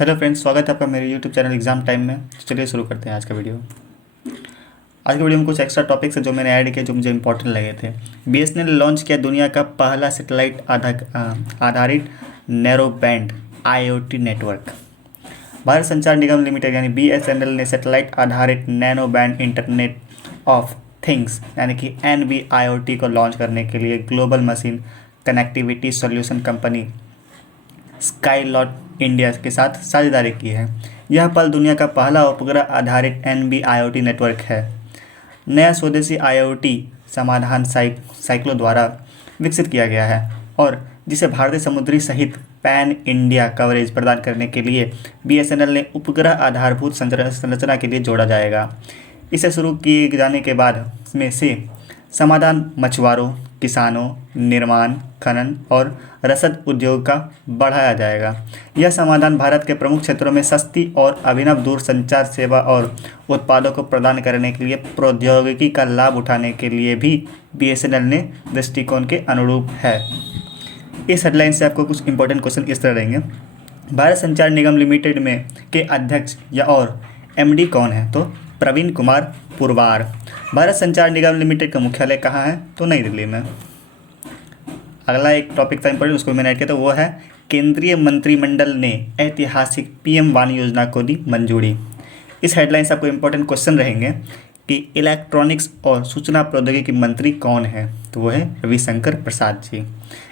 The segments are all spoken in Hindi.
हेलो फ्रेंड्स, स्वागत है आपका मेरे यूट्यूब चैनल एग्जाम टाइम में। तो चलिए शुरू करते हैं आज का वीडियो। आज के वीडियो में कुछ एक्स्ट्रा टॉपिक्स हैं जो मैंने ऐड किए, जो मुझे इंपॉर्टेंट लगे थे। बीएसएनएल लॉन्च किया दुनिया का पहला सैटेलाइट आधारित narrow band IoT network. Bharat Sanchar Nigam limited यानी बीएसएनएल ने सैटेलाइट आधारित nano band internet of things यानी कि NB-IoT को लॉन्च करने के लिए global machine connectivity solution company Skylo India के साथ साझेदारी की है। यह पल दुनिया का पहला उपग्रह आधारित NB-IoT नेटवर्क है। नया स्वदेशी IoT समाधान साइक्लो द्वारा विकसित किया गया है और जिसे भारतीय समुद्री सहित पैन इंडिया कवरेज प्रदान करने के लिए BSNL ने उपग्रह आधारभूत संरचना के लिए जोड़ा जाएगा। इसे शुरू किए जाने के बाद में से समाधान मछुआरों, किसानों, निर्माण, खनन और रसद उद्योग का बढ़ाया जाएगा। यह समाधान भारत के प्रमुख क्षेत्रों में सस्ती और अभिनव दूरसंचार सेवा और उत्पादों को प्रदान करने के लिए प्रौद्योगिकी का लाभ उठाने के लिए भी BSNL ने दृष्टिकोण के अनुरूप है। इस हेडलाइन से आपको कुछ इंपॉर्टेंट क्वेश्चन इस तरह रहेंगे। भारत संचार निगम लिमिटेड में के अध्यक्ष या और MD कौन है? तो प्रवीण कुमार पुरवार। भारत संचार निगम लिमिटेड का मुख्यालय कहाँ है? तो नई दिल्ली में। अगला एक टॉपिक था इंपॉर्टेंट, उसको मैंने ऐड किया, तो वो है केंद्रीय मंत्रिमंडल ने ऐतिहासिक PM वाणी योजना को दी मंजूरी। इस हेडलाइन से आपको इंपॉर्टेंट क्वेश्चन रहेंगे कि इलेक्ट्रॉनिक्स और सूचना प्रौद्योगिकी मंत्री कौन है? तो वो है रविशंकर प्रसाद जी।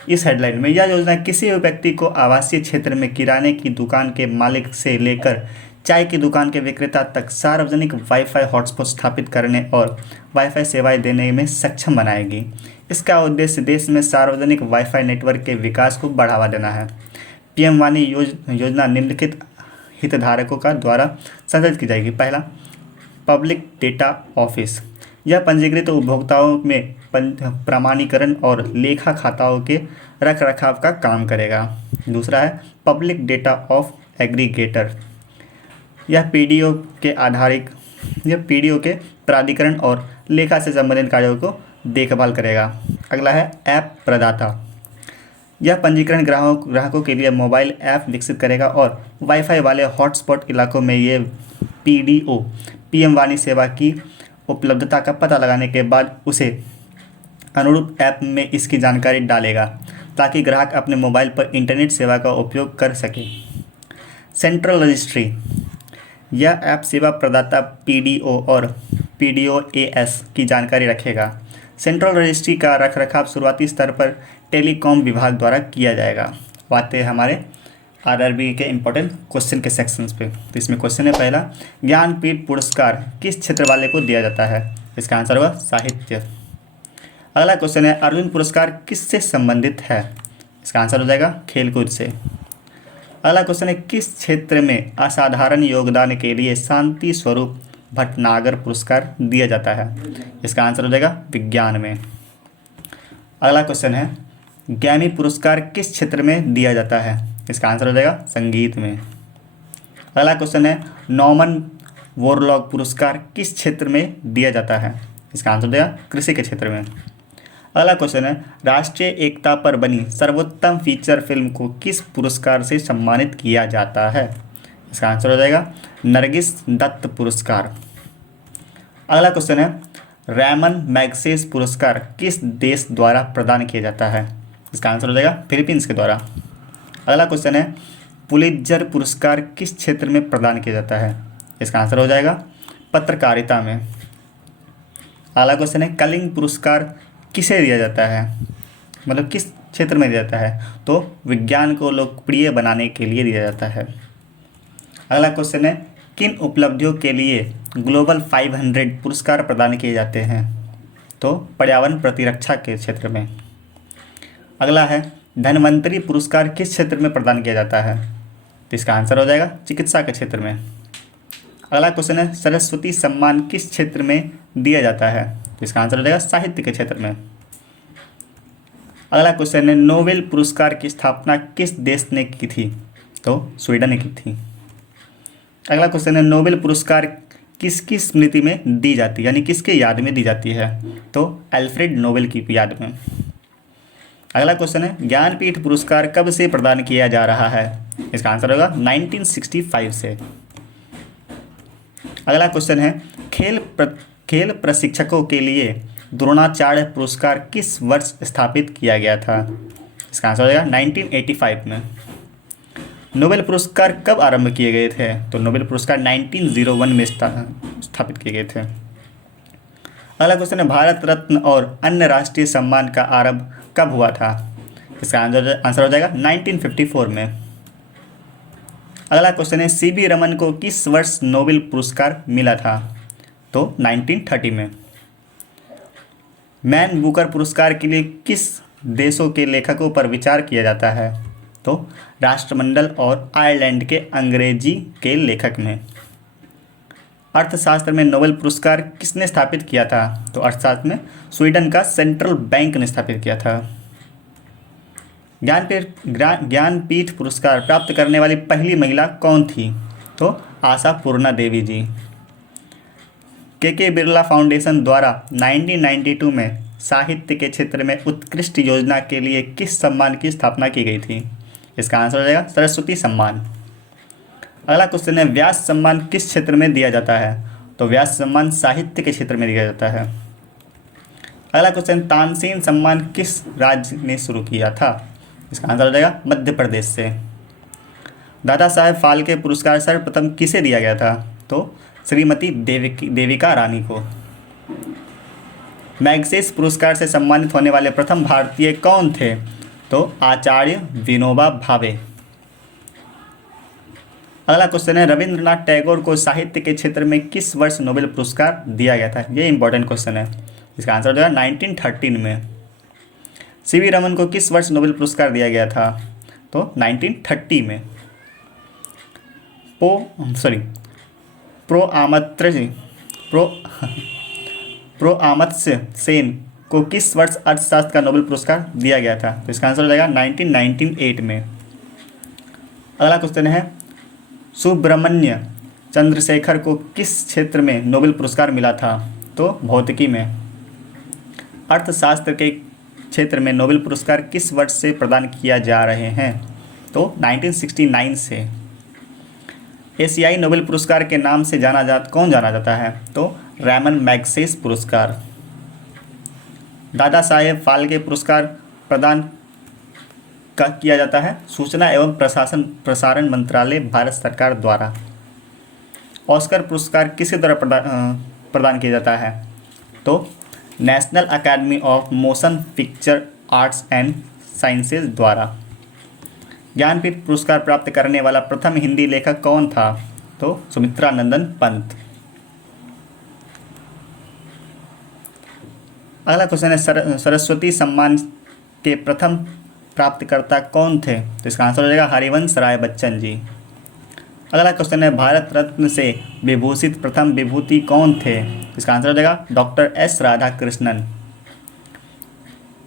इस हेडलाइन में यह योजना किसी भी व्यक्ति को आवासीय क्षेत्र में किराने की दुकान के मालिक से लेकर चाय की दुकान के विक्रेता तक सार्वजनिक वाईफाई हॉटस्पॉट स्थापित करने और वाईफाई सेवाएं देने में सक्षम बनाएगी। इसका उद्देश्य देश में सार्वजनिक वाईफाई नेटवर्क के विकास को बढ़ावा देना है। PM वाणी योजना निम्नलिखित हितधारकों का द्वारा संचालित की जाएगी। पहला, पब्लिक डेटा ऑफिस। यह पंजीकृत उपभोक्ताओं में प्रमाणीकरण और लेखा खाताओं के रखरखाव का काम करेगा। दूसरा है पब्लिक डेटा ऑफ एग्रीगेटर। यह PDO के प्राधिकरण और लेखा से संबंधित कार्यों को देखभाल करेगा। अगला है ऐप प्रदाता। यह पंजीकरण ग्राहकों के लिए मोबाइल ऐप विकसित करेगा और वाईफाई वाले हॉटस्पॉट इलाकों में ये PDO PM वाणी सेवा की उपलब्धता का पता लगाने के बाद उसे अनुरूप ऐप में इसकी जानकारी डालेगा ताकि ग्राहक अपने मोबाइल पर इंटरनेट सेवा का उपयोग कर सके। Central registry. यह ऐप सेवा प्रदाता PDO और PDOAS की जानकारी रखेगा। सेंट्रल रजिस्ट्री का रखरखाव शुरुआती स्तर पर टेलीकॉम विभाग द्वारा किया जाएगा। बात है हमारे RRB के इंपॉर्टेंट क्वेश्चन के सेक्शंस पे। तो इसमें क्वेश्चन है पहला, ज्ञानपीठ पुरस्कार किस क्षेत्र वाले को दिया जाता है? इसका आंसर होगा साहित्य। अगला क्वेश्चन है, अर्जुन पुरस्कार किससे संबंधित है? इसका आंसर हो जाएगा खेलकूद से। अगला क्वेश्चन है, किस क्षेत्र में असाधारण योगदान के लिए शांति स्वरूप भटनागर पुरस्कार दिया जाता है? इसका आंसर हो जाएगा विज्ञान में। अगला क्वेश्चन है, ग्रैमी पुरस्कार किस क्षेत्र में दिया जाता है? इसका आंसर हो जाएगा संगीत में। अगला क्वेश्चन है, नॉर्मन वोरलॉग पुरस्कार किस क्षेत्र में दिया जाता है? इसका आंसर हो जाएगा कृषि के क्षेत्र में। अगला क्वेश्चन है, राष्ट्रीय एकता पर बनी सर्वोत्तम फीचर फिल्म को किस पुरस्कार से सम्मानित किया जाता है? इसका आंसर हो जाएगा नरगिस दत्त पुरस्कार। अगला क्वेश्चन है, रैमन मैग्सेस पुरस्कार किस देश द्वारा प्रदान किया जाता है? इसका आंसर हो जाएगा फिलीपींस के द्वारा। अगला क्वेश्चन है, पुलित्जर पुरस्कार किस क्षेत्र में प्रदान किया जाता है? इसका आंसर हो जाएगा पत्रकारिता में। अगला क्वेश्चन है, कलिंग पुरस्कार किसे दिया जाता है? मतलब किस क्षेत्र में दिया जाता है? तो विज्ञान को लोकप्रिय बनाने के लिए दिया जाता है। अगला क्वेश्चन है, किन उपलब्धियों के लिए ग्लोबल 500 पुरस्कार प्रदान किए जाते हैं? तो पर्यावरण प्रतिरक्षा के क्षेत्र में। अगला है, धन्वंतरी पुरस्कार किस क्षेत्र में प्रदान किया जाता है? तो इसका आंसर हो जाएगा चिकित्सा के क्षेत्र में। अगला क्वेश्चन है, सरस्वती सम्मान किस क्षेत्र में दिया जाता है? तो इसका आंसर हो जाएगा साहित्य के क्षेत्र में। अगला क्वेश्चन है, नोबेल पुरस्कार की स्थापना किस देश ने की थी? तो स्वीडन ने की थी। अगला क्वेश्चन है, नोबेल पुरस्कार किसकी स्मृति में दी जाती है, यानी किसके याद में दी जाती है? तो अल्फ्रेड नोबेल की याद में। अगला क्वेश्चन है, ज्ञानपीठ पुरस्कार कब से प्रदान किया जा रहा है? इसका आंसर होगा 1965 से। अगला क्वेश्चन है खेल प्रशिक्षकों के लिए द्रोणाचार्य पुरस्कार किस वर्ष स्थापित किया गया था? इसका आंसर हो जाएगा 1985 में। नोबेल पुरस्कार कब आरंभ किए गए थे? तो नोबेल पुरस्कार 1901 में स्थापित किए गए थे। अगला क्वेश्चन है भारत रत्न और अन्य राष्ट्रीय सम्मान का आरंभ कब हुआ था? इसका आंसर हो जाएगा 1954 में। अगला क्वेश्चन है सीवी रमन को किस वर्ष नोबेल पुरस्कार मिला था? तो 1930 में। मैन बुकर पुरस्कार के लिए किस देशों के लेखकों पर विचार किया जाता है? तो राष्ट्रमंडल और आयरलैंड के अंग्रेजी के लेखक में। अर्थशास्त्र में नोबेल पुरस्कार किसने स्थापित किया था? तो अर्थशास्त्र में स्वीडन का सेंट्रल बैंक ने स्थापित किया था। ज्ञानपीठ पुरस्कार प्राप्त करने वाली पहली महिला कौन थी? तो आशा पूर्णा देवी जी। के बिरला फाउंडेशन द्वारा 1992 में साहित्य के क्षेत्र में उत्कृष्ट योजना के लिए किस सम्मान की स्थापना की गई थी? इसका आंसर हो जाएगा सरस्वती सम्मान। अगला क्वेश्चन है व्यास सम्मान किस क्षेत्र में दिया जाता है? तो व्यास सम्मान साहित्य के क्षेत्र में दिया जाता है। अगला क्वेश्चन तानसेन सम्मान किस राज्य ने शुरू किया था? इसका आंसर हो जाएगा मध्य प्रदेश से। दादा साहेब फाल्के पुरस्कार सर्वप्रथम किसे दिया गया था? तो श्रीमती देविका रानी को। मैग्सेस पुरस्कार से सम्मानित होने वाले प्रथम भारतीय कौन थे? तो आचार्य विनोबा भावे। अगला क्वेश्चन है रविंद्रनाथ टैगोर को साहित्य के क्षेत्र में किस वर्ष नोबेल पुरस्कार दिया गया था? ये इंपॉर्टेंट क्वेश्चन है। इसका आंसर हो जाएगा 1913 में। सीवी रमन को किस वर्ष नोबेल पुरस्कार दिया गया था? तो 1930 में। प्रो अमर्त्य सेन को किस वर्ष अर्थशास्त्र का नोबेल पुरस्कार दिया गया था? तो इसका आंसर हो जाएगा 1998 में। अगला क्वेश्चन है सुब्रमण्य चंद्रशेखर को किस क्षेत्र में नोबेल पुरस्कार मिला था? तो भौतिकी में। अर्थशास्त्र के क्षेत्र में नोबेल पुरस्कार किस वर्ष से प्रदान किया जा रहे हैं? तो 1969 से। एशियाई नोबेल पुरस्कार के नाम से कौन जाना जाता है? तो रैमन मैग्सेस पुरस्कार। दादा साहेब फाल्के पुरस्कार प्रदान किया जाता है सूचना एवं प्रसारण मंत्रालय भारत सरकार द्वारा। ऑस्कर पुरस्कार किसके द्वारा प्रदान किया जाता है? तो national academy of motion picture arts and sciences द्वारा। ज्ञानपीठ पुरस्कार प्राप्त करने वाला प्रथम हिंदी लेखक कौन था? तो सुमित्रा नंदन पंत। अगला क्वेश्चन है सरस्वती सम्मान के प्रथम प्राप्तकर्ता कौन थे? तो इसका आंसर हो जाएगा हरिवंश राय बच्चन जी। अगला क्वेश्चन है भारत रत्न से विभूषित प्रथम विभूति कौन थे? इसका आंसर हो जाएगा डॉक्टर एस राधाकृष्णन।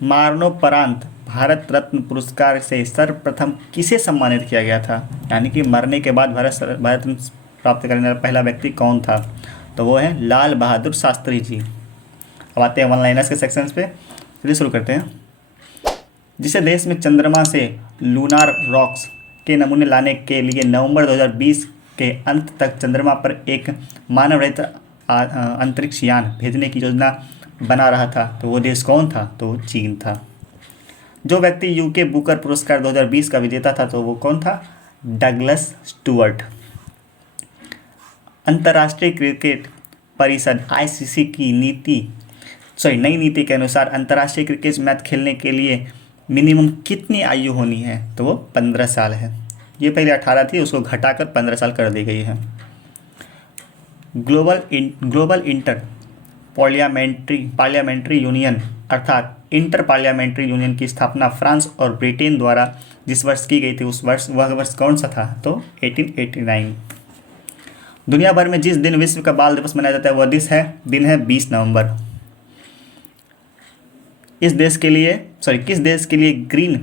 मरणोपरांत भारत रत्न पुरस्कार से सर्वप्रथम किसे सम्मानित किया गया था? यानी कि मरने के बाद भारत रत्न प्राप्त करने वाला पहला व्यक्ति कौन था? तो वो है लाल बहादुर शास्त्री जी। अब आते हैं वन लाइनर्स के सेक्शंस पे। चलिए शुरू करते हैं। जिसे देश में चंद्रमा से लूनार रॉक्स के नमूने लाने के लिए नवंबर 2020 के अंत तक चंद्रमा पर एक मानव रहित अंतरिक्ष यान भेजने की योजना बना रहा था, तो वो देश कौन था? तो चीन था। जो व्यक्ति यूके बुकर पुरस्कार 2020 का विजेता था, तो वो कौन था? Douglas Stuart. अंतर्राष्ट्रीय क्रिकेट परिषद आईसीसी की नई नीति के अनुसार अंतर्राष्ट्रीय क्रिकेट मैच खेलने के लिए मिनिमम कितनी आयु होनी है? तो वो 15 साल है। ये पहले 18 थी, उसको घटाकर 15 साल कर दी गई है। ग्लोबल इंटर पार्लियामेंट्री यूनियन अर्थात इंटर पार्लियामेंट्री यूनियन की स्थापना फ्रांस और ब्रिटेन द्वारा जिस वर्ष की गई थी, वह वर्ष कौन सा था? तो 1889। दुनिया भर में जिस दिन विश्व का बाल दिवस मनाया जाता है, वह दिन है 20 नवंबर। किस देश के लिए ग्रीन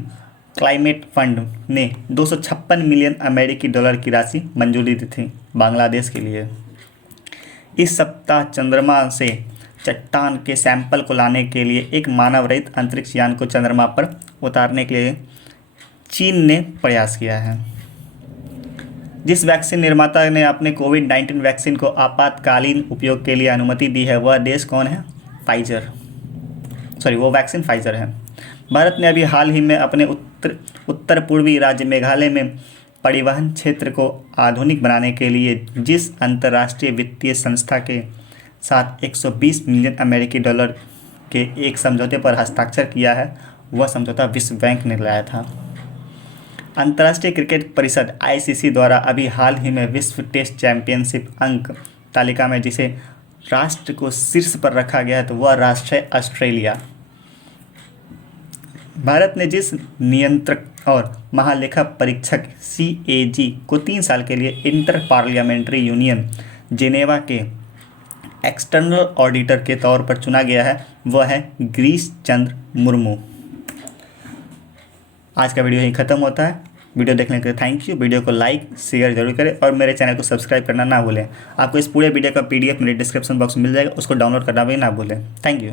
क्लाइमेट फंड ने 256 मिलियन अमेरिकी डॉलर की राशि मंजूरी दी थी? बांग्लादेश के लिए। इस सप्ताह चंद्रमा से चट्टान के सैंपल को लाने के लिए एक मानव रहित अंतरिक्ष यान को चंद्रमा पर उतारने के लिए चीन ने प्रयास किया है। जिस वैक्सीन निर्माता ने अपने कोविड-19 वैक्सीन को आपातकालीन उपयोग के लिए अनुमति दी है वह देश कौन है? वो वैक्सीन फाइजर है। भारत ने अभी हाल ही में अपने उत्तर पूर्वी राज्य मेघालय में परिवहन क्षेत्र को आधुनिक बनाने के लिए जिस अंतर्राष्ट्रीय वित्तीय संस्था के साथ 120 मिलियन अमेरिकी डॉलर के एक समझौते पर हस्ताक्षर किया है, वह समझौता विश्व बैंक ने लाया था। अंतर्राष्ट्रीय क्रिकेट परिषद ICC द्वारा अभी हाल ही में विश्व टेस्ट चैंपियनशिप अंक तालिका में जिसे राष्ट्र को शीर्ष पर रखा गया है तो वह राष्ट्र है ऑस्ट्रेलिया। भारत ने जिस नियंत्रक और महालेखा परीक्षक CAG को 3 साल के लिए इंटर पार्लियामेंट्री यूनियन जिनेवा के एक्सटर्नल ऑडिटर के तौर पर चुना गया है वह है गिरीश चंद्र मुर्मू। आज का वीडियो यहीं ख़त्म होता है। वीडियो देखने के लिए थैंक यू। वीडियो को लाइक शेयर जरूर करें और मेरे चैनल को सब्सक्राइब करना ना भूलें। आपको इस पूरे वीडियो का PDF मेरे डिस्क्रिप्शन बॉक्स में मिल जाएगा, उसको डाउनलोड करना भी ना भूलें। Thank you.